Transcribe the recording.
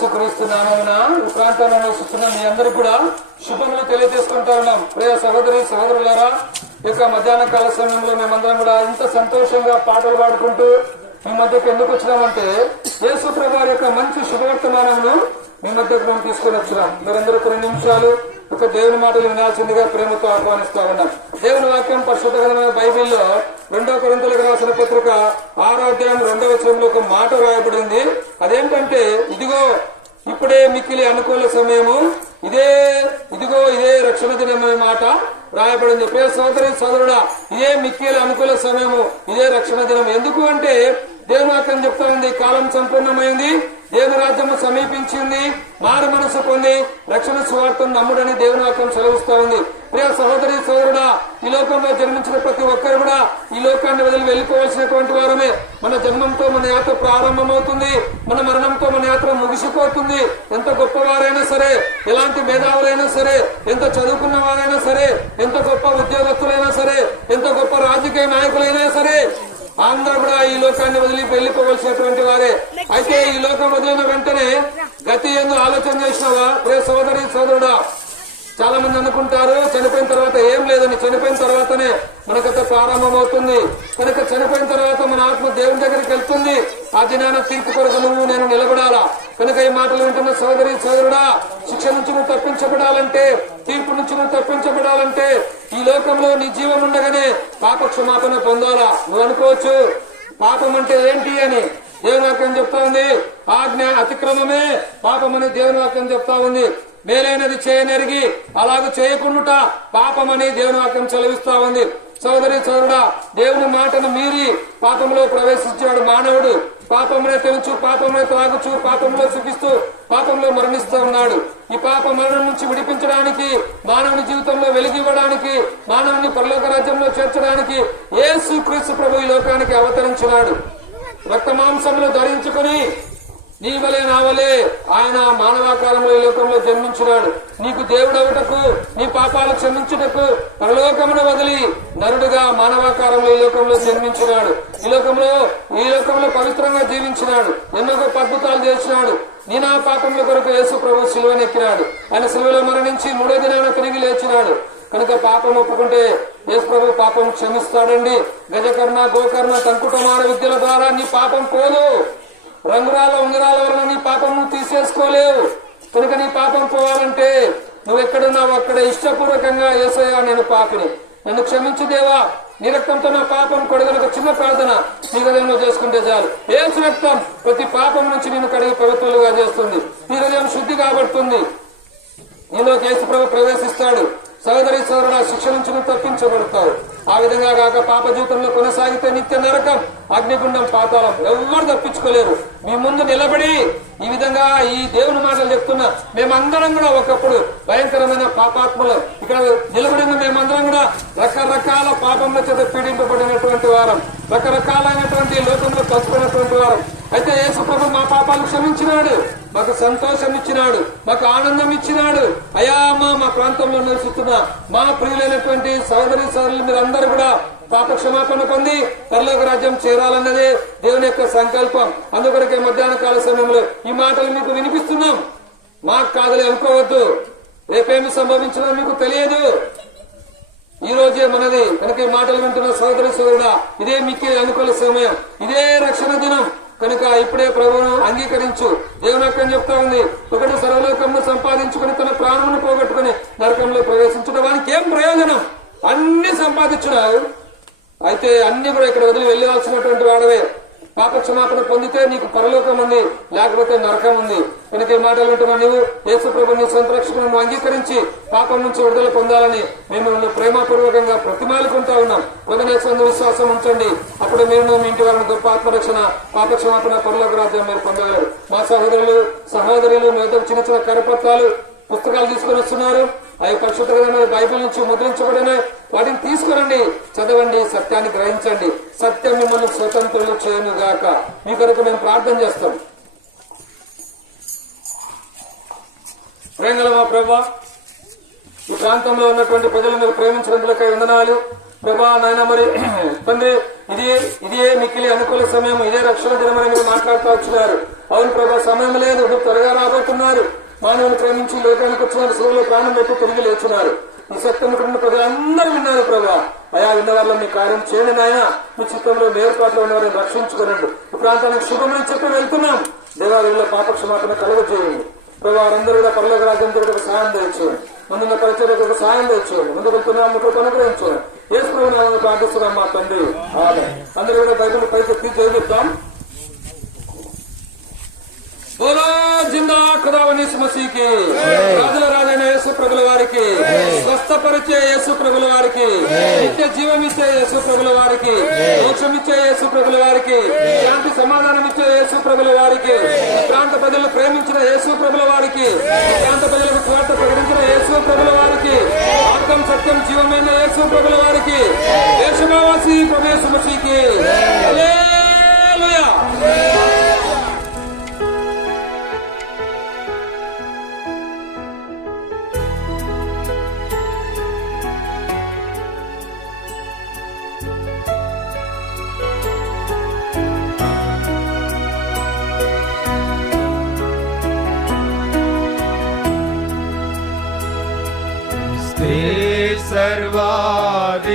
యేసుక్రీస్తు నామమున ప్రాంతంలో నివసిస్తున్న మీ అందరూ కూడా శుభములు తెలియజేసుకుంటా ఉన్నాం. ప్రియ సహోదరి సహోదరులారా యొక్క మధ్యాహ్న కాల సమయంలో మేమందరం కూడా ఇంత సంతోషంగా పాటలు పాడుకుంటూ మీ మధ్యకు ఎందుకు వచ్చినామంటే యేసు ప్రభు యొక్క మంచి శుభవర్తమానమును మీ మధ్యకు మేము తీసుకుని వచ్చినాం. మీరందరూ కొన్ని నిమిషాలు ఒక దేవుని మాటలు వినాల్సిందిగా ప్రేమతో ఆహ్వానిస్తా ఉన్నాం. దేవుని వాక్యం పరిశుద్ధమైన బైబిల్లో రెండో కొరింతలకు రాసిన పత్రిక ఆరో అధ్యాయం రెండవ చంలో ఒక మాట రాయబడింది అదేంటంటే ఇదిగో ఇప్పుడే మిక్కిలి అనుకూల సమయము. ఇదే ఇదిగో ఇదే రక్షణ దినమనే మాట రాయబడింది ప్రియ సోదరి సోదరుడా ఇదే మిక్కిలి అనుకూల సమయము. ఇదే రక్షణ దినం. ఎందుకు అంటే దేవుని చెప్తా ఉంది కాలం సంపూర్ణమైంది దేవుని రాజ్యము సమీపించింది మారు మనసు పొంది రక్షణ స్వార్థం నమ్ముడని దేవుని వాక్యం సెలవిస్తా ఉంది ప్రియ సహోదరి సోదరుడా ఈ లోకంలో జన్మించిన ప్రతి ఒక్కరు కూడా ఈ లోకాన్ని వదిలి వెళ్ళిపోవాల్సినటువంటి వారమే. మన జన్మంతో మన యాత్ర ప్రారంభమవుతుంది మన మరణంతో మన యాత్ర ముగిసిపోతుంది. ఎంత గొప్పవారైనా సరే ఎలాంటి మేధావులైనా సరే ఎంత చదువుకున్న వారైనా సరే ఎంత గొప్ప ఉద్యోగస్తులైనా సరే ఎంత గొప్ప రాజకీయ నాయకులైనా సరే అందరూ కూడా ఈ లోకాన్ని వదిలి వెళ్ళిపోవలసినటువంటి వారే. అయితే ఈ లోకం వదిలిన వెంటనే గతి ఎందు ఆలోచన చేసినావా? ప్రే సోదరి సోదరుడా. చాలా మంది అనుకుంటారు చనిపోయిన తర్వాత ఏం లేదని. చనిపోయిన తర్వాతనే మనకైతే ప్రారంభమవుతుంది కనుక చనిపోయిన తర్వాత మన ఆత్మ దేవుని దగ్గరికి వెళ్తుంది. ఆ దినాన తీర్పు కొరకు నువ్వు నేను నిలబడాలా? కనుక ఈ మాటలు వింటున్న సోదరి సోదరుడా శిక్ష నుంచి నువ్వు తప్పించబడాలంటే తీర్పు నుంచి నువ్వు తప్పించబడాలంటే ఈ లోకంలో నీ జీవం ఉండగానే పాప క్షమాపణ పొందాలా? నువ్వు అనుకోవచ్చు. పాపం అంటే ఏంటి అని దేవుని వాక్యం చెప్తా ఉంది. ఆజ్ఞ అతిక్రమమే పాపమని దేవుని వాక్యం చెప్తా ఉంది. మేలైనది చేయనెరిగి అలాగ పాపం అని దేవుని వాక్యం చదివిస్తా ఉంది. సోదరి సోదరుడా దేవుని మాటను మీరి పాపంలో ప్రవేశించాడు మానవుడు. పాపంలో తెలుచు పాపంలో త్రాగుచు పాపంలో చూపిస్తూ పాపంలో మరణిస్తూ ఉన్నాడు. ఈ పాప మరణం నుంచి విడిపించడానికి మానవుని జీవితంలో వెలిగివ్వడానికి మానవుని పరలోక రాజ్యంలో చేర్చడానికి ఏసు క్రీస్తు ప్రభు ఈ లోకానికి అవతరించినాడు. రక్త మాంసములు ధరించుకుని నీ వలే నా వలే ఆయన మానవాకారంలో ఈ లోకంలో జన్మించినాడు. నీకు దేవుడవుటకు నీ పాపాలు క్షమించుటకు పరలోకమును వదిలి నరుడుగా మానవాకారంలో ఈ లోకంలో జన్మించినాడు. ఈ లోకంలో ఈ లోకంలో పవిత్రంగా జీవించినాడు. ఎన్నో గొప్ప అద్భుతాలు చేసినాడు. నీ నా పాపముల కొరకు యేసు ప్రభు సిలువనెక్కినాడు. ఆయన సిలువలో మరణించి మూడో దినాన తిరిగి లేచినాడు. కనుక పాపం ఒప్పుకుంటే యేసు ప్రభు పాపం క్షమిస్తాడండి. గజకర్ణ గోకర్ణ కంకుటమాన విద్యల ద్వారా నీ పాపం పోదు. రంగురాల ఉంగరాల వలన నీ పాపం నువ్వు తీసేసుకోలేవు. కనుక నీ పాపం పోవాలంటే నువ్వు ఎక్కడున్నావు అక్కడ ఇష్టపూర్వకంగా ఏసయ్యా నేను పాపిని. నన్ను క్షమించు దేవా. నీ రక్తంతో నా పాపం కొడగలకు చిన్న ప్రార్థన. నీ హృదయంలో చేసుకుంటే చాలు. ఏసు రక్తం ప్రతి పాపం నుంచి నేను కడిగి పవిత్రులుగా చేస్తుంది. నీ హృదయం శుద్ధి కాబడుతుంది నీలో కేసు ప్రభు ప్రవేశిస్తాడు. సోదరి సోదరుల శిక్ష నుంచి తప్పించబడతావు. ఆ విధంగా కాక పాప జీవితంలో కొనసాగితే నిత్య నరకం అగ్నిగుండం పాతాళం ఎవ్వరు తప్పించుకోలేరు. మీ ముందు నిలబడి ఈ విధంగా ఈ దేవుని మాటలు చెప్తున్నా మేమందరం కూడా ఒకప్పుడు భయంకరమైన పాపాత్మలు. ఇక్కడ నిలబడిన మేమందరం కూడా రకరకాల పాపముల చేత పీడింపబడినటువంటి వారం రకరకాలైనటువంటి లోకంలో పసుకున్నటువంటి వారం. అయితే యేసుప్రభు మా పాపాలు క్షమించినాడు. మాకు సంతోషం ఇచ్చినాడు మాకు ఆనందం ఇచ్చినాడు అయా మా మా ప్రాంతంలో నివసిస్తున్న మా ప్రియులైనటువంటి సోదరి సోదరులు మీరందరూ కూడా పాప క్షమాపణ పొంది పరలోక రాజ్యం చేరాలన్నదే దేవుని యొక్క సంకల్పం. అందుకొరకే మధ్యాహ్న కాల సమయంలో ఈ మాటలు మీకు వినిపిస్తున్నాం. మాకు కాదులే అనుకోవద్దు. రేపేమి సంభవించడం మీకు తెలియదు. ఈ రోజే మనది. కనుక ఈ మాటలు వింటున్న సోదరి సోదరుడా ఇదే మీకు అనుకూల సమయం. ఇదే రక్షణ దినం. కనుక ఇప్పుడే ప్రభువును అంగీకరించు. దేవుని అక్కడ చెప్తా ఉంది. ఒకటి సర్వలోకమును సంపాదించుకుని తన ప్రాణమును పోగొట్టుకుని నరకంలో ప్రవేశించడం వానికి ఏం ప్రయోజనం? అన్ని సంపాదించున్నావు అయితే అన్ని కూడా ఇక్కడ వదిలి వెళ్ళాల్సినటువంటి వాడవే. పాప క్షమాపణ పొందితే నీకు పరలోకం ఉంది లేకపోతే నరకం ఉంది కనుక ఈ మాటలు వింటున్నా నీవు యేసుప్రభు నీ సొంత రక్షకులను అంగీకరించి పాపం నుంచి విడుదల పొందాలని మేము మిమ్మల్ని ప్రేమపూర్వకంగా ప్రతిమాలుకుంటా ఉన్నాం. హృదయస్వంద విశ్వాసం ఉంచండి. అప్పుడు మేము మీ ఇంటి వారిని గొప్ప ఆత్మరక్షణ పాప క్షమాపణ పరలోక రాజ్యం మీరు పొందగలరు మా సహోదరులు సహోదరులు మీ చిన్న చిన్న కరపత్రాలు పుస్తకాలు తీసుకొని వస్తున్నారు. అవి పరిశుద్ధ గ్రంథాలు బైబిల్ నుంచి ముద్రించబడిన వాటిని తీసుకురండి. చదవండి సత్యాన్ని గ్రహించండి. సత్యం మిమ్మల్ని స్వతంత్రులు చేయను గాక మీ కొరకు మేము ప్రార్థన చేస్తాం. ప్రేంగల మా ప్రభా ఈ ప్రాంతంలో ఉన్నటువంటి ప్రజలు మీరు ప్రేమించినందులకై వందనాలు. ప్రభా నాయన మరి తండ్రి ఇది ఇదే మిక్కిలి అనుకూల సమయం ఇదే రక్షణ దినమని మీరు మాట్లాడుతూ వచ్చినారు. అవును ప్రభా సమయం లేదు త్వరగా రాబోతున్నారు. మానవుని ప్రేమించి లోకానికి వచ్చిన శివులు ప్రాణం పెట్టి తిరిగి లేచున్నారు. ఈ సత్యం ఉన్న ప్రజలందరూ విన్నారు ప్రభా. అయా విన్న వాళ్ళ మీ కార్యం చేయండి నాయన. మీ చిత్రంలో ఏర్పాట్లు ఉన్న వారిని రక్షించుకోనండి. ఈ ప్రాంతానికి శుభమని చెప్పి వెళ్తున్నాం. దేవాలయంలో పాపక్షమాటను కలుగ చేయండి ప్రభా వారందరూ కూడా పర్లోక రాజ్యం దొరికి సాయం తెచ్చేయండి ముందున్న పరిచయకు సాయం తెచ్చేయండి ముందు వెళ్తున్నాం మీకు అనుగ్రహించండి. ఏ స్ప్రభు ప్రార్థిస్తున్నాం మా తండ్రి. అందరూ కూడా బైబిల్ పైకి ఎత్తి చదువుతాం బోలో జిందా ఖుదావని మసీకి రాజుల రాజైన యేసు ప్రభుల వారికి స్వస్థపరిచే యేసు ప్రభుల వారికి నిత్య జీవం ఇచ్చే యేసు ప్రభుల వారికి మోక్షం ఇచ్చే యేసు ప్రభుల వారికి శాంతి సమాధానం ఇచ్చే యేసు ప్రభుల వారికి ప్రాంత ప్రజలు ప్రేమించిన యేసు ప్రభుల వారికి ప్రాంత ప్రజలకు స్వార్థ ప్రకటించిన యేసు ప్రభుల వారికి మార్గం సత్యం జీవమైన యేసు ప్రభుల వారికి దేశమావాసి ప్రవేశ మసీకి सर्वाधिकारी